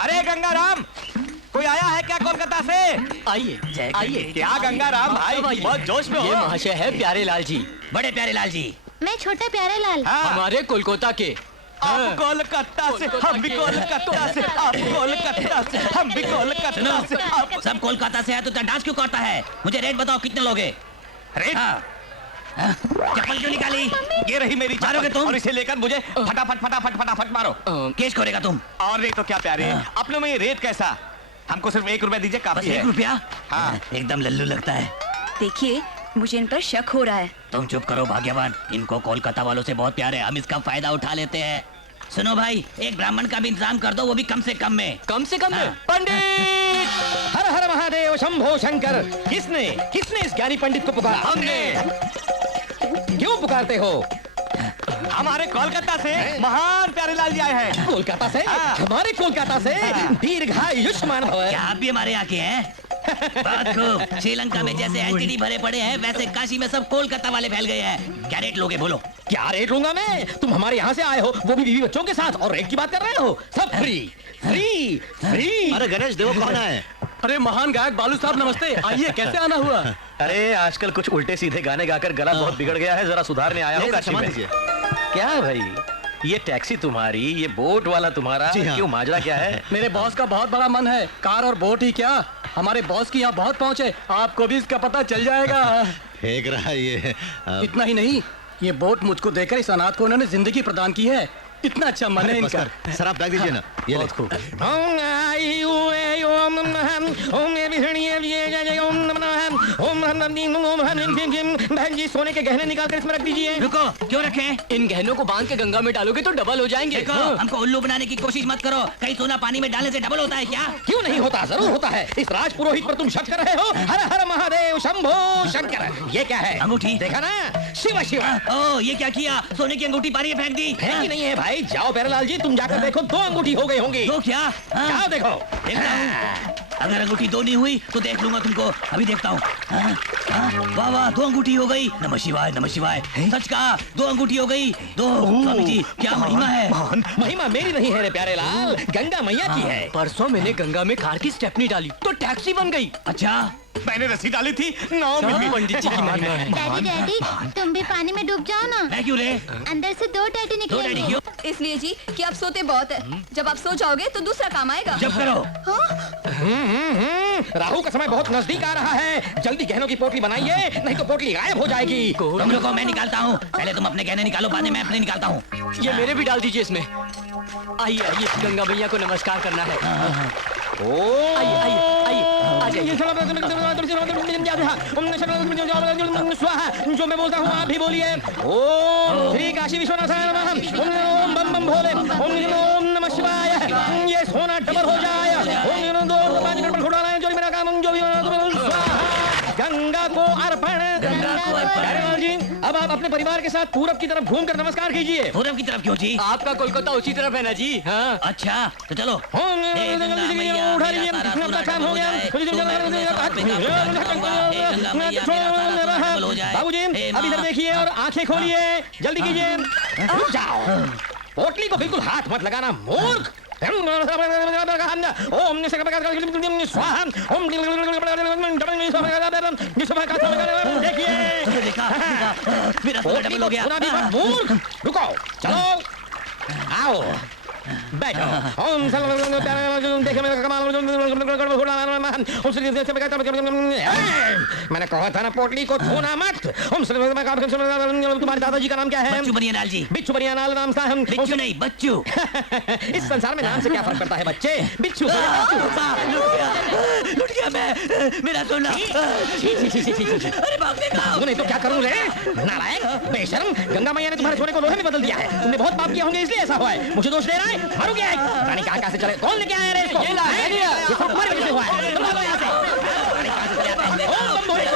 अरे गंगाराम, कोई आया है क्या कोलकाता से? आइए आइए। क्या गंगाराम भाई, बहुत जोश में हो। ये महाशय है प्यारे लाल जी। बड़े प्यारे लाल जी। मैं छोटा प्यारे लाल। हाँ, हमारे कोलकाता के। आप कोलकाता से, हम भी कोलकाता से, आप कोलकाता से, हम भी कोलकाता से। आप सब कोलकाता से है तो डांस क्यों करता है? मुझे रेट बताओ, कितने लोगे? रेट? चप्पल क्यों निकाली? ये रही मेरी चप्पल। मारोगे तुम? और इसे लेकर मुझे फटाफट फटाफट फटाफट मारो। केस करेगा तुम? और नहीं तो क्या प्यारे, अपने में ये रेट कैसा? हमको सिर्फ 1 रुपया दीजिए, बस काफी है। 1 रुपया? हाँ। एकदम लल्लू लगता है। देखिए, मुझे इन पर शक हो रहा है। तुम चुप करो भाग्यवान, इनको कोलकाता वालों से बहुत प्यार है, हम इसका फायदा उठा लेते हैं। सुनो भाई, एक ब्राह्मण का भी इंतजाम कर दो, वो भी कम से कम में। कम से कम में? पंडित! हर हर महादेव शंभो शंकर। किसने इस ज्ञानी पंडित को पुकारा? हमने। क्यों पुकारते हो? हमारे कोलकाता से महान प्यारे लाल जी आए हैं। कोलकाता से? हाँ। हमारे कोलकाता से? दीर्घायुष्मान भव। क्या आप भी हमारे यहाँ के हैं? बहुत खूब। श्रीलंका में जैसे एंटीडी भरे पड़े हैं, वैसे काशी में सब कोलकाता वाले फैल गए हैं। क्या रेट लोगे बोलो? क्या रेट लूंगा मैं? तुम हमारे यहाँ से आए हो, वो भी बीवी बच्चों के साथ, और रेट की बात कर रहे हो? सब फ्री फ्री फ्री। अरे गणेश देव कौन है? अरे महान गायक बालू साहब नमस्ते। आइए, कैसे आना हुआ? अरे आजकल कुछ उल्टे सीधे गाने गाकर गला बहुत बिगड़ गया है, जरा सुधारने आया हूँ काशी में। क्या भाई, ये टैक्सी तुम्हारी, ये बोट वाला तुम्हारा, क्यों माजरा क्या है? मेरे बॉस का बहुत बड़ा मन है, कार और बोट ही क्या, हमारे बॉस की यहाँ बहुत पहुँच है, आपको भी इसका पता चल जाएगा। फेंक रहा है ये। इतना ही नहीं, ये बोट मुझको देकर इस अनाथ को उन्होंने जिंदगी प्रदान की है। इतना अच्छा मन है इनका। सर आप बैग दीजिए ना। ये बहुत खूब। बहन जी, सोने के गहने निकाल कर इसमें रख दीजिए। रुको, क्यों रखें? इन गहनों को बांध के गंगा में डालोगे तो डबल हो जाएंगे। देखो, हमको उल्लू बनाने की कोशिश मत करो। कहीं सोना पानी में डालने से डबल होता है क्या? क्यों नहीं होता? जरूर होता है। इस राज पुरोहित पर तुम शक कर रहे हो? हर हर महादेव शंभो शंकर। ये क्या है? अंगूठी। देखा ना? शिव शिव। ओ, ये क्या किया? सोने की अंगूठी पानी में फेंक दी। फेंकी नहीं है भाई, जाओ प्यारेलाल जी, तुम जाकर देखो, 2 अंगूठी हो गई होंगी। तो क्या? जाओ देखो। देखता हूँ। अगर अंगूठी 2 नहीं हुई तो देख लूंगा तुमको। अभी देखता हूँ। वाह वाह, 2 अंगूठी हो गई। नमः शिवाय नमः शिवाय। सच कहा, 2 अंगूठी हो गई। 2। स्वामी जी, क्या महिमा है? महिमा मेरी नहीं है रे प्यारेलाल, गंगा मैया की है। परसों मैंने गंगा में कार की स्टेपनी डाली तो टैक्सी बन गई। अच्छा, मैंने रस्सी डाली थी, 9 मिली। पंडित जी की महिमा है। डैडी डैडी, तुम भी पानी में डूब जाओ ना। मैं क्यों रे? अंदर से 2 डैडी 2 डैडी निकलेंगे। क्यों? इसलिए जी कि आप सोते बहुत है। जब आप सो जाओगे तो दूसरा काम आएगा। जब करो। राहु का समय बहुत नजदीक आ रहा है, जल्दी गहनों की पोटली बनाइए, नहीं तो पोटली गायब हो जाएगी। तुम लोगों, मैं निकालता हूँ। पहले तुम अपने गहने निकालो, बाद में मैं अपने निकालता हूँ। ये मेरे भी डाल दीजिए इसमें। आइए आइए, गंगा मैया को नमस्कार करना है। आइए आइए आइए, आ जाइए। स्वाहा, जो मैं बोलता हूँ आप भी बोलिए। ओम श्री काशी विश्वनाथाय नमः। ओम बम बम भोले। ओम नमः शिवाय। ये सोना डबल हो जाए। ओम 2 5 मिनट पर छोड़ा है, जो मेरा काम, जो गंगा को अर्पण। प्यारेलाल जी, अब आप अपने परिवार के साथ पूरब की तरफ घूमकर नमस्कार कीजिए। पूरब की तरफ क्यों जी? आपका कोलकाता उसी तरफ है ना जी। हाँ। अच्छा, तो चलो। उठा लीजिए, अपना काम हो गया। बाबूजी, अब इधर देखिए और आंखें खोलिए, जल्दी कीजिए। रुक जाओ, पोटली को बिल्कुल हाथ मत लगाना मूर्ख। ओम मेरा सोना डबल हो गया। मूर्ख, रुको, चलो, आओ, बैठो। ओम मैंने कहा था ना पोटली को छूना मत। तुम्हारे दादाजी का नाम क्या है? बच्चू बनियालाल जी। बिच्छू बनियालाल नाम था। हम बिच्छू नहीं, बच्चू। इस संसार में नाम से क्या फर्क पड़ता है बच्चे? बिच्छू। लुट गया मैं, मेरा सोना। अरे बाप रे, नहीं तो क्या करूं रे? नालायक, बेशर्म, गंगा मैया ने तुम्हारे सोने को लोहे में बदल दिया है। तुमने बहुत पाप किया होंगे, इसलिए ऐसा हुआ है। मुझे दोष दे रहा है? मारू क्या है? रानी कहाँ से चले? कौन लेके आया रे इसको? ये सब तुम्हारी वजह से हुआ है। तुम भागो यहाँ से।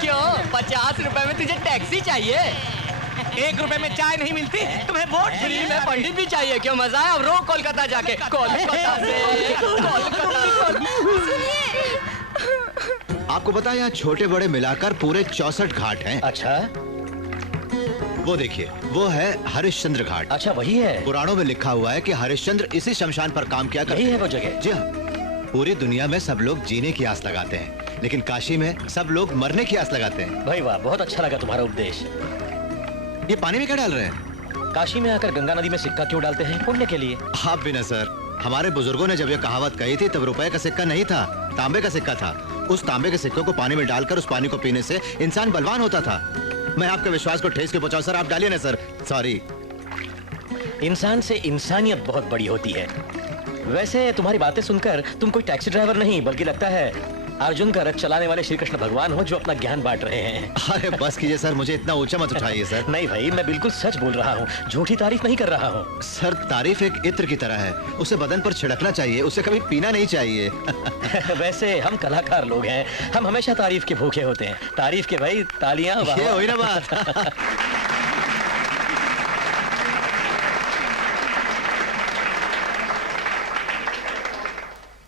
क्यों? 50 रुपए में तुझे टैक्सी चाहिए? 1 रुपए में चाय नहीं मिलती, तुम्हें वोट फ्री में पंडित भी चाहिए? क्यों, मजा है? अब रो कोलकाता जाके। कोलकाता से आपको पता है यहाँ छोटे बड़े मिलाकर पूरे 64 घाट हैं। अच्छा, वो देखिए, वो है हरिश्चंद्र घाट। अच्छा वही है। पुराणों में लिखा हुआ है कि हरिश्चंद्र इसी शमशान पर काम किया करते यही है थे। वो जगह। जी हाँ। पूरी दुनिया में सब लोग जीने की आस लगाते हैं, लेकिन काशी में सब लोग मरने की आस लगाते हैं। भाई वाह, बहुत अच्छा लगा तुम्हारा उपदेश। ये पानी में क्या डाल रहे हैं? काशी में आकर गंगा नदी में सिक्का क्यों डालते हैं? पुण्य के लिए। आप भी न सर, हमारे बुजुर्गों ने जब ये कहावत कही थी तब रुपए का सिक्का नहीं था, तांबे का सिक्का था। उस तांबे के सिक्के को पानी में डालकर उस पानी को पीने से इंसान बलवान होता था। मैं आपके विश्वास को ठेस के पहुंचाऊं सर, आप डालिए ना सर। सॉरी। इंसान से इंसानियत बहुत बड़ी होती है। वैसे तुम्हारी बातें सुनकर तुम कोई टैक्सी ड्राइवर नहीं, बल्कि लगता है अर्जुन का रथ चलाने वाले श्री कृष्ण भगवान हो, जो अपना ज्ञान बांट रहे हैं। अरे बस कीजिए सर, मुझे इतना ऊंचा मत उठाइए सर। नहीं भाई, मैं बिल्कुल सच बोल रहा हूँ, झूठी तारीफ नहीं कर रहा हूँ। सर, तारीफ एक इत्र की तरह है, उसे बदन पर छिड़कना चाहिए, उसे कभी पीना नहीं चाहिए। वैसे हम कलाकार लोग हैं, हम हमेशा तारीफ के भूखे होते हैं। तारीफ के भाई तालियां। ये हुई ना बात।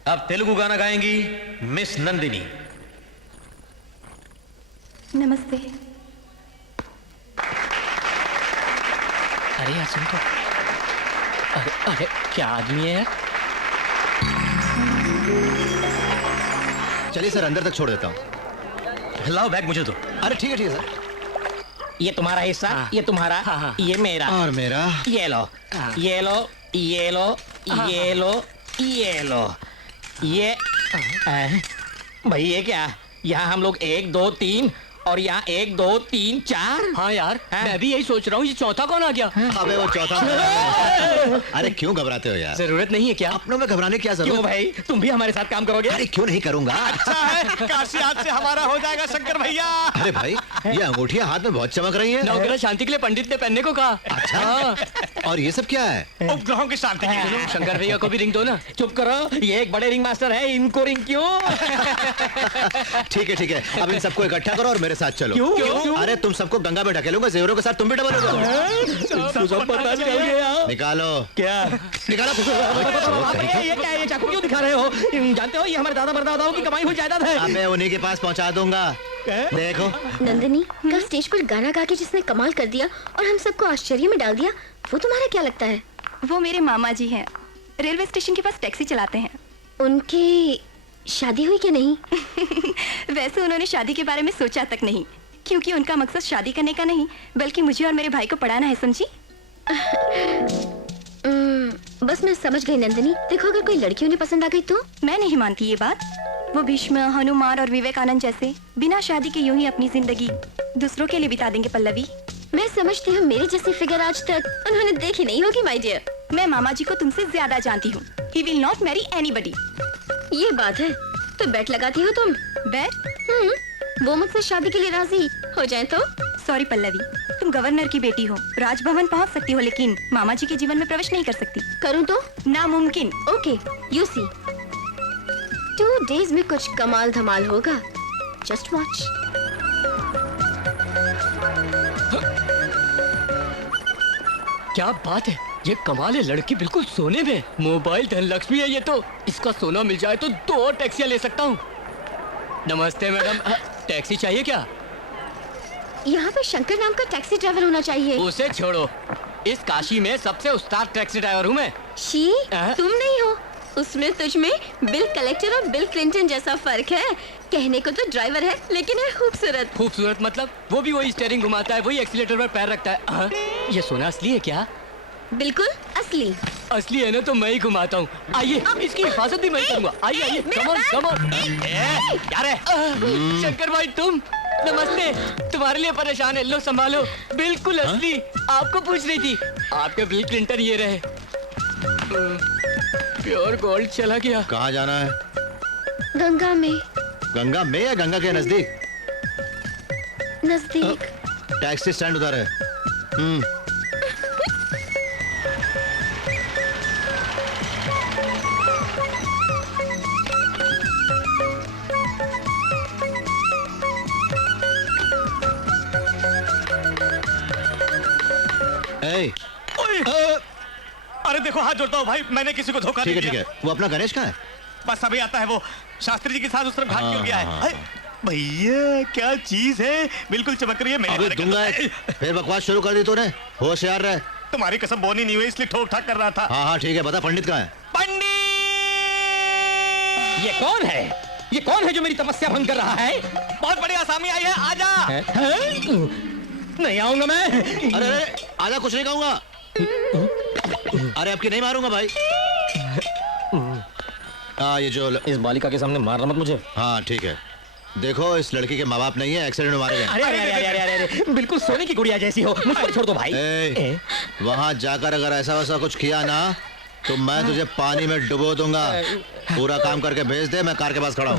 अब तेलुगु गाना गाएंगी मिस नंदिनी। नमस्ते। अरे यार सुन तो। अरे अरे क्या आदमी है यार। चलिए सर, अंदर तक छोड़ देता हूँ। लाओ बैग मुझे दो। अरे ठीक है सर। ये तुम्हारा हिस्सा, हाँ। ये तुम्हारा, हाँ। ये मेरा, और मेरा। ये लो, हाँ। ये लो, ये लो, ये लो, ये लो, ये भाई ये क्या? यहाँ हम लोग 1 2 3 और यहाँ 1 2 3 4। हाँ यार, हाँ। मैं भी यही सोच रहा हूँ, ये चौथा कौन आ गया? अबे वो चौथा। अरे क्यों घबराते हो यार? जरूरत नहीं है क्या? अपनों में घबराने की क्या क्यों जरूरत? भाई, तुम भी हमारे साथ काम करोगे? अरे क्यों नहीं करूंगा? अच्छा है, काशी आज से हमारा हो जाएगा शंकर भैया। अरे भाई, ये अंगूठियां हाथ में बहुत चमक रही हैं। नवग्रह शांति के लिए पंडित ने पहनने को कहा। अच्छा, और ये सब क्या है? उपग्रहों की शांति के लिए। शंकर भैया को भी रिंग दो ना। चुप करो, ये एक बड़े रिंग मास्टर है, इनको रिंग क्यों? ठीक है, अब इन सबको इकट्ठा करो और मेरे साथ चलो। क्यों? अरे तुम सबको गंगा में ढकेलूंगा, जेवरों के साथ तुम भी डबल हो जाओ। सब पता चल गया। निकालो, क्या? निकालो। ये क्या है? ये चाकू क्यों दिखा रहे हो? जानते हो ये हमारे दादा परदादाओं की कमाई हुई जायदाद है। अबे उन्हीं के पास पहुंचा दूंगा। देखो, नंदिनी, कल स्टेज पर गाना गा के जिसने कमाल कर दिया और हम सबको आश्चर्य में डाल दिया, वो तुम्हारा क्या लगता है? वो मेरे मामा जी हैं, रेलवे स्टेशन के पास टैक्सी चलाते हैं। उनकी शादी हुई कि नहीं? वैसे उन्होंने शादी के बारे में सोचा तक नहीं, क्योंकि उनका मकसद शादी करने का नहीं, बल्कि मुझे और मेरे भाई को पढ़ाना है, समझी? बस मैं समझ गई नंदिनी। देखो, अगर कोई लड़की उन्हें पसंद आ गई तो? मैं नहीं मानती ये बात। वो भीष्म, हनुमान और विवेकानंद जैसे बिना शादी के यूं ही अपनी जिंदगी दूसरों के लिए बिता देंगे पल्लवी। मैं समझती हूँ मेरी जैसी फिगर आज तक उन्होंने देखी नहीं होगी माय डियर। मैं मामा जी को तुमसे ज्यादा जानती हूँ। He will not marry anybody। ये बात है, तो बेट लगाती हो तुम? बैट? वो मुझसे शादी के लिए राजी हो जाए तो? सॉरी पल्लवी, तुम गवर्नर की बेटी हो, राजभवन पहुँच सकती हो, लेकिन मामा जी के जीवन में प्रवेश नहीं कर सकती। करूँ तो? नामुमकिन। ओके, यू सी, 2 days में कुछ कमाल धमाल होगा। Just watch. क्या बात है, ये कमाल है, लड़की बिल्कुल सोने में। मोबाइल धन लक्ष्मी है ये तो। इसका सोना मिल जाए तो 2 और टैक्सियां ले सकता हूँ। नमस्ते मैडम, टैक्सी चाहिए क्या? यहाँ पे शंकर नाम का टैक्सी ड्राइवर होना चाहिए। उसे छोड़ो, इस काशी में सबसे उस्ताद टैक्सी ड्राइवर हूँ मैं। शी, तुम नहीं हो। उसमें तुझ में बिल कलेक्टर और बिल क्लिंटन जैसा फर्क है। कहने को तो ड्राइवर है, लेकिन है खूबसूरत। खूबसूरत मतलब? वो भी वही स्टीयरिंग घुमाता है, वही एक्सीलेटर पर पैर रखता है। ये सोना असली है क्या? बिल्कुल असली। असली है ना, तो मैं ही घुमाता हूँ। आइए, इसकी हिफाजत भी मैं ही करूँगा। आइए आइए, कम ऑन कम ऑन। क्या रे? शंकर भाई तुम, नमस्ते। तुम्हारे लिए परेशान है, लो संभालो। बिल्कुल असली, आपको पूछ रही थी। आपके बिल क्लिंटन ये रहे। प्योर गोल्ड चला गया। कहाँ जाना है? गंगा में। गंगा में या गंगा के नजदीक? नजदीक। टैक्सी स्टैंड उधर है। अरे देखो, हाथ जोड़ता हूँ भाई, मैंने किसी को धोखा नहीं ठीक दिया। है। वो अपना गणेश कहाँ है? बस अभी आता है वो, शास्त्री जी के साथ उस तरफ घाट क्यों गया हाँ, है? भैया क्या चीज है, बिल्कुल चमक रही है। मेरे अबे वाले दूंगा कसम। एक। फिर बकवास शुरू कर दी तूने। होशियार रहे। तुम्हारी कसम बोनी नहीं हुई, इसलिए ठोक ठाक कर रहा था। हाँ ठीक है, बता पंडित कहाँ है? पंडित ये कौन है? ये कौन है जो मेरी तपस्या भंग कर रहा है? बहुत बड़ी आसामी आई है, आजा। नहीं आऊंगा मैं। अरे अरे आजा, कुछ नहीं कहूंगा। अरे आपकी नहीं मारूंगा भाई। ये जो इस बालिका के सामने मारना मत मुझे। हाँ ठीक है। देखो इस लड़की के माँ बाप नहीं है, एक्सीडेंट में मारे गए। अरे अरे अरे अरे अरे अरे बिल्कुल सोने की गुड़िया जैसी हो, मुझ पर छोड़ दो भाई। वहां जाकर अगर ऐसा वैसा कुछ किया ना तो मैं तुझे पानी में डुबो दूंगा। पूरा काम करके भेज दे, मैं कार के पास खड़ा हूँ।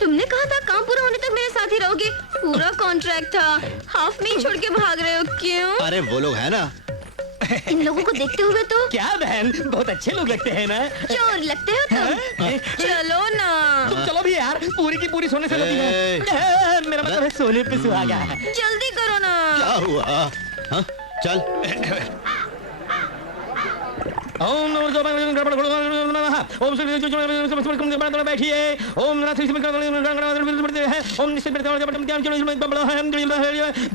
तुमने कहा था काम पूरा होने तक मेरे साथ ही रहोगे। पूरा कॉन्ट्रैक्ट था, हाफ में ही छोड़ के भाग रहे हो क्यों? अरे वो लोग है ना। इन लोगों को देखते हुए तो क्या बहन, बहुत अच्छे लोग लगते हैं ना। चोर लगते हो तुम। चलो ना। तुम चलो भी यार, पूरी की पूरी सोने से लगी है। मेरा मतलब है सोने पे सुहागा। जल्दी करो ना। क्या हुआ? हाँ? चल। ओम नमो ओम बैठिए। ओम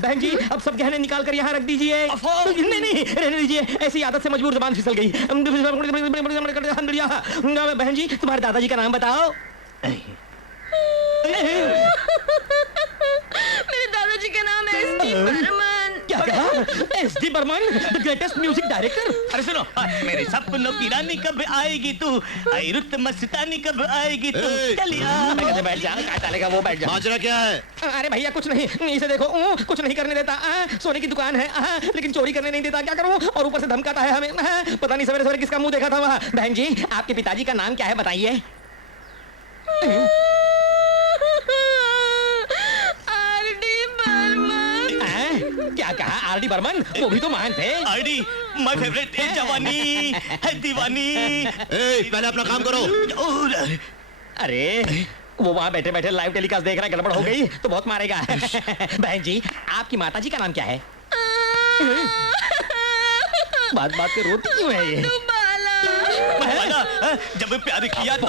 बहन जी अब सब गहने निकाल कर यहाँ रख दीजिए। नहीं नहीं रहने दीजिए, ऐसी आदत से मजबूर जबान फिसल गई। बहन जी तुम्हारे दादाजी का नाम बताओ। मेरे दादाजी का नाम है एस.डी. बर्मन। क्या कहा? S D. Burman, the greatest music director. अरे सुनो, मेरे सपनों की रानी कब आएगी तू, आई रुत मस्तानी कब आएगी तू, चलिया। बैठ जा, क्या चलेगा वो, बैठ जा। माजरा क्या है? अरे भैया कुछ नहीं, इसे देखो कुछ नहीं करने देता। सोने की दुकान है लेकिन चोरी करने नहीं देता, क्या करूं? और ऊपर से धमकाता है हमें। पता नहीं सवेरे सवेरे किसका मुंह देखा था वहाँ। बहन जी आपके पिताजी का नाम क्या है बताइए? क्या कहा? आर.डी. बर्मन? वो भी तो महान थे। आईडी माय फेवरेट जवानी है दीवानी। पहले अपना काम करो। अरे वो वहाँ बैठे बैठे लाइव टेलीकास्ट देख रहा है, गड़बड़ हो गई तो बहुत मारेगा। बहन जी आपकी माताजी का नाम क्या है? बात बात पे रोती क्यों है ये? जब प्यार किया तो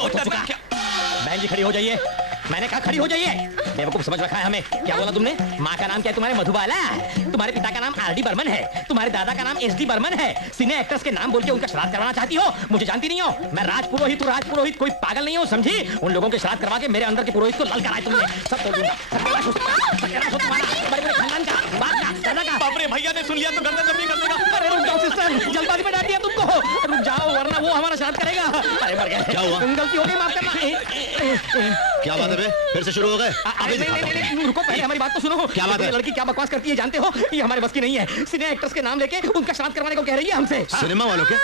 बहन जी खड़ी हो जाइए, मैंने कहा खड़ी हो जाइए। बेवकूफ समझ रखा है हमें। क्या बोला तुमने? माँ का नाम क्या है तुम्हारे? मधुबाला। तुम्हारे पिता का नाम आर.डी. बर्मन है, तुम्हारे दादा का नाम एस.डी. बर्मन है। सिने एक्टर्स के नाम बोल के उनका श्राद्ध करवाना चाहती हो? मुझे जानती नहीं हो, मैं राजपुरोहित हूँ, राजपुरोहित। कोई पागल नहीं हो समझी? उन लोगों के श्राद्ध करवा के मेरे अंदर के पुरोहित को लल कराए तुमने। सब तोड़ दूंगा। बाप रे, भैया ने सुन लिया तो गर्दन जमीन कर देगा। अरे रुक जाओ सिस्टर, जल्दबाजी में डाल दिया तुमको। रुक जाओ वरना वो हमारा श्राद्ध करेगा। अरे मर गए। क्या हुआ? गलती हो गई, माफ करना। क्या बात है बे? फिर से शुरू हो गए? अरे नहीं, रुको पहले हमारी बात तो सुनो। क्या बात है? लड़की क्या बकवास करती है जानते हो? ये हमारे बस की नहीं है। सिने एक्टर्स के नाम लेके उनका श्राद्ध करवाने को कह रही है हमसे। सिनेमा वालों के?